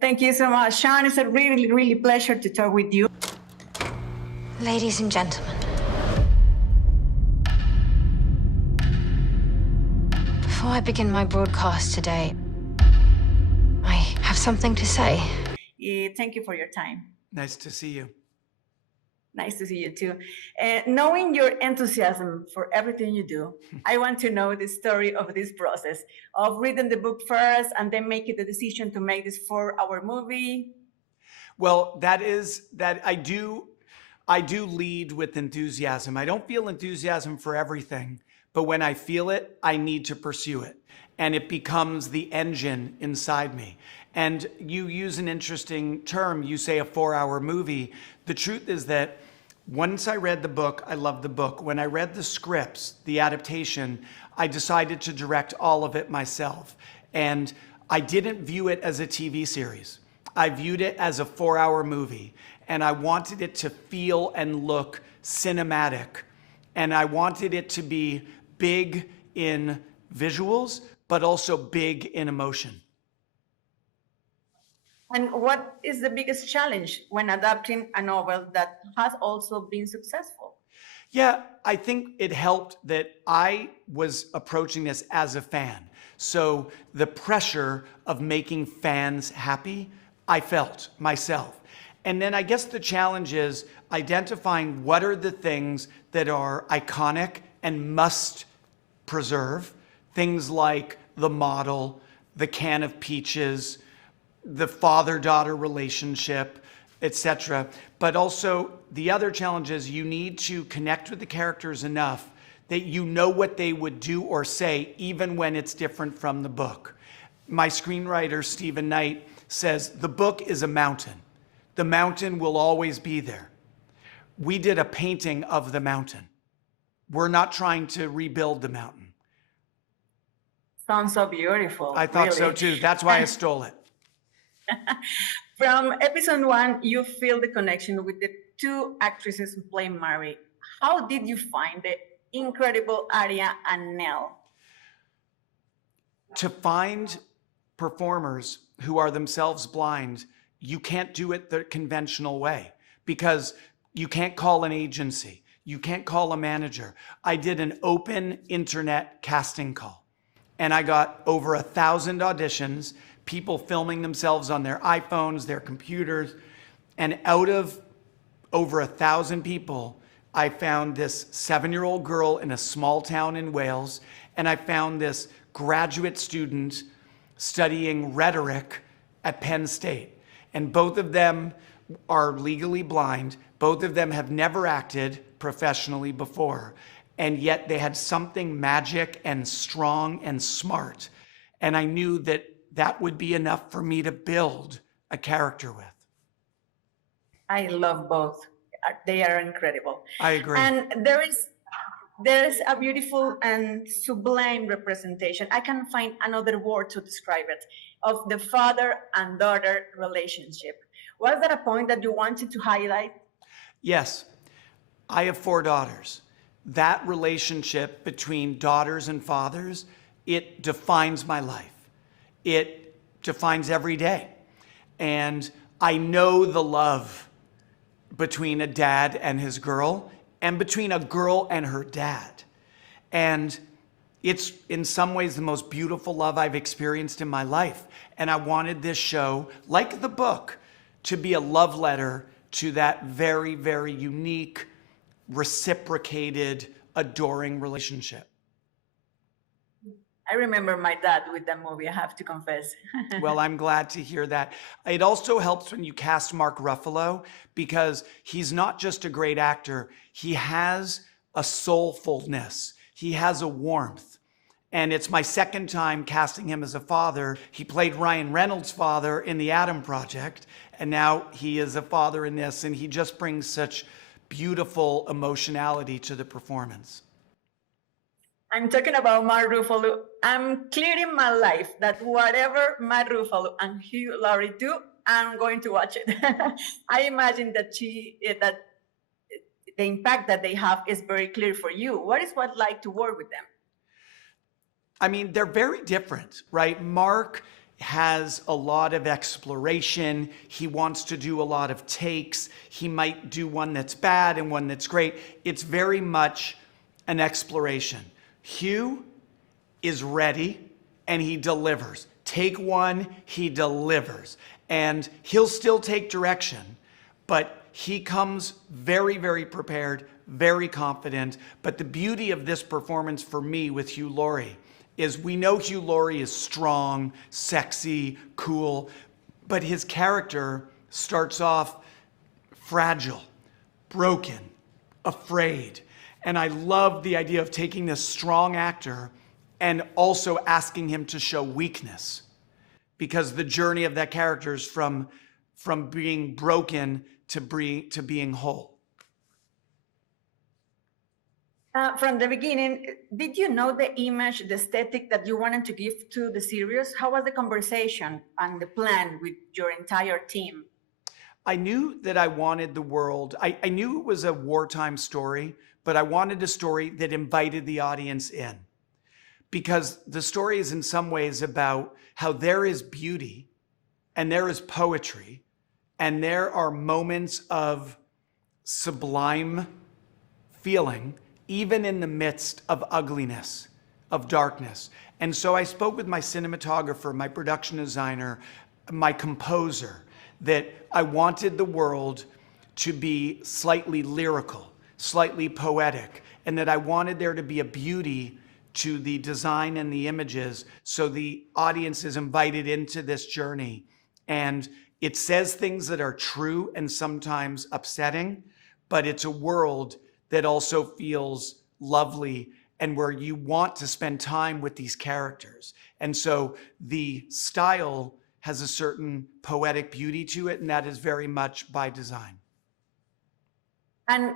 Thank you so much, Shawn. It's a really, really pleasure to talk with you. Ladies and gentlemen, before I begin my broadcast today, I have something to say. Thank you for your time. Nice to see you. Nice to see you too. Knowing your enthusiasm for everything you do, I want to know the story of this process of reading the book first and then making the decision to make this 4-hour movie. Well, I do lead with enthusiasm. I don't feel enthusiasm for everything, but when I feel it, I need to pursue it. And it becomes the engine inside me. And you use an interesting term. You say a 4-hour movie. The truth is that once I read the book, I loved the book. When I read the scripts, the adaptation, I decided to direct all of it myself. And I didn't view it as a TV series. I viewed it as a 4-hour movie. And I wanted it to feel and look cinematic. And I wanted it to be big in visuals, but also big in emotion. And what is the biggest challenge when adapting a novel that has also been successful? Yeah, I think it helped that I was approaching this as a fan. So the pressure of making fans happy, I felt myself. And then I guess the challenge is identifying what are the things that are iconic and must preserve. Things like the model, the can of peaches, the father-daughter relationship, etc. But also the other challenge is you need to connect with the characters enough that you know what they would do or say even when it's different from the book. My screenwriter, Stephen Knight, says the book is a mountain. The mountain will always be there. We did a painting of the mountain. We're not trying to rebuild the mountain. Sounds so beautiful. I thought really. so too. That's why I stole it. From episode 1, you feel the connection with the 2 actresses who play Mary. How did you find the incredible Aria and Nell? To find performers who are themselves blind, you can't do it the conventional way because you can't call an agency. You can't call a manager. I did an open internet casting call and I got over 1,000 auditions, people filming themselves on their iPhones, their computers. And out of over 1,000 people, I found this 7-year-old girl in a small town in Wales. And I found this graduate student studying rhetoric at Penn State. And both of them are legally blind. Both of them have never acted professionally before. And yet they had something magic and strong and smart. And I knew that that would be enough for me to build a character with. I love both. They are incredible. I agree. And there is a beautiful and sublime representation. I can't find another word to describe it, of the father and daughter relationship. Was that a point that you wanted to highlight? Yes. I have 4 daughters. That relationship between daughters and fathers, it defines my life. It defines every day. And I know the love between a dad and his girl and between a girl and her dad. And it's in some ways the most beautiful love I've experienced in my life. And I wanted this show, like the book, to be a love letter to that very, very unique, reciprocated, adoring relationship. I remember my dad with that movie, I have to confess. Well, I'm glad to hear that. It also helps when you cast Mark Ruffalo because he's not just a great actor. He has a soulfulness. He has a warmth. And it's my second time casting him as a father. He played Ryan Reynolds' father in The Adam Project, and now he is a father in this, and he just brings such beautiful emotionality to the performance. I'm talking about Mark Ruffalo. I'm clear in my life that whatever Mark Ruffalo and Hugh Laurie do, I'm going to watch it. I imagine that the impact that they have is very clear for you. What is it like to work with them? I mean, they're very different, right? Mark has a lot of exploration. He wants to do a lot of takes. He might do one that's bad and one that's great. It's very much an exploration. Hugh is ready and he delivers. Take one, he delivers. And he'll still take direction, but he comes very, very prepared, very confident. But the beauty of this performance for me with Hugh Laurie is we know Hugh Laurie is strong, sexy, cool, but his character starts off fragile, broken, afraid. And I love the idea of taking this strong actor and also asking him to show weakness, because the journey of that character is from being broken to being whole. From the beginning, did you know the image, the aesthetic that you wanted to give to the series? How was the conversation and the plan with your entire team? I knew that I wanted the world, I knew it was a wartime story, but I wanted a story that invited the audience in. Because the story is in some ways about how there is beauty and there is poetry and there are moments of sublime feeling, even in the midst of ugliness, of darkness. And so I spoke with my cinematographer, my production designer, my composer, that I wanted the world to be slightly lyrical, slightly poetic, and that I wanted there to be a beauty to the design and the images, so the audience is invited into this journey. And it says things that are true and sometimes upsetting, but it's a world that also feels lovely and where you want to spend time with these characters. And so the style has a certain poetic beauty to it, and that is very much by design. And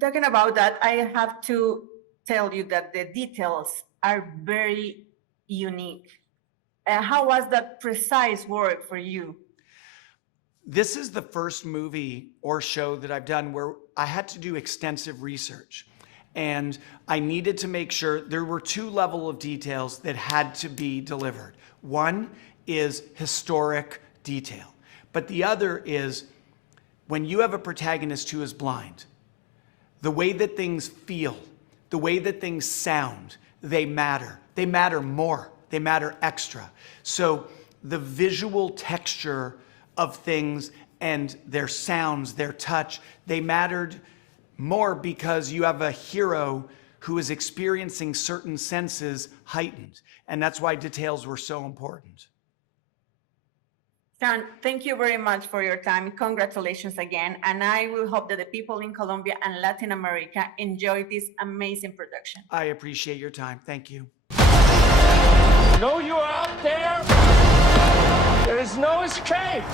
talking about that, I have to tell you that the details are very unique. How was that precise work for you? This is the first movie or show that I've done where I had to do extensive research. And I needed to make sure there were two levels of details that had to be delivered. One is historic detail, but the other is when you have a protagonist who is blind, the way that things feel, the way that things sound, they matter. They matter more. They matter extra. So the visual texture of things and their sounds, their touch, they mattered more because you have a hero who is experiencing certain senses heightened. And that's why details were so important. Shawn, thank you very much for your time. Congratulations again. And I will hope that the people in Colombia and Latin America enjoy this amazing production. I appreciate your time. Thank you. Know you are out there. There is no escape.